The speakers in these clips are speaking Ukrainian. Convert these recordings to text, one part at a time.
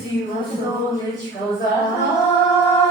присіло сонечко заграє,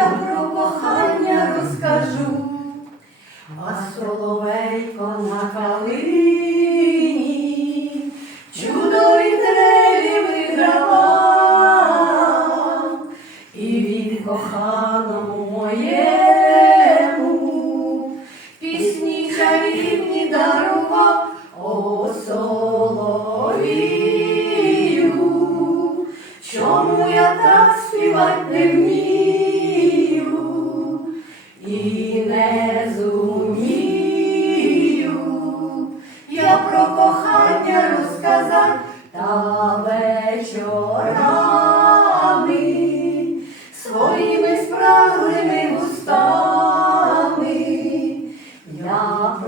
я про кохання розкажу, а соловейко на калині чудові трелі виграла, і він коханому моєму пісні чарівні дарував о соловію. Чому я так співать не вмію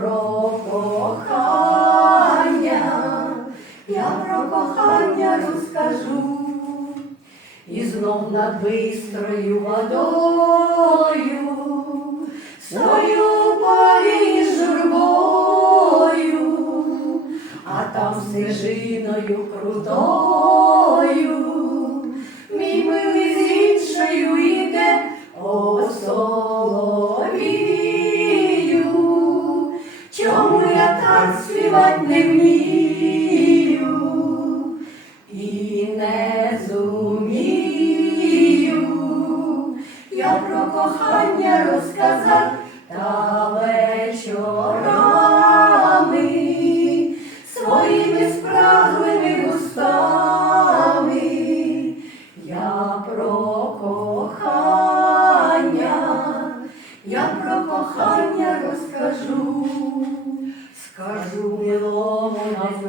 про кохання, я про кохання розкажу. І знов над бистрою водою стою парі журбою, а там стежиною крутою, співать не вмію і не зумію? Я про скажу милому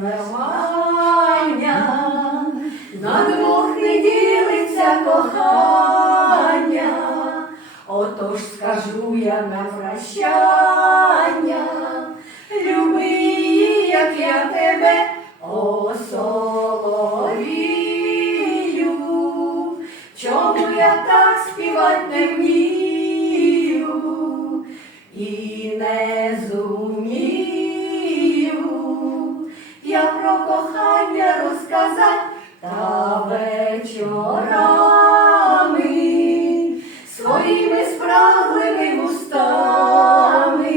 назнавання, на двох не ділиться кохання, отож скажу я на прощання, люби її, як я тебе, о. Чому я так співать не вмію і не вечорами, своїми спраглими вустами,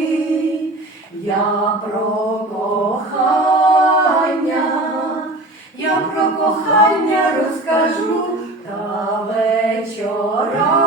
я про кохання, я про кохання розкажу та вечора.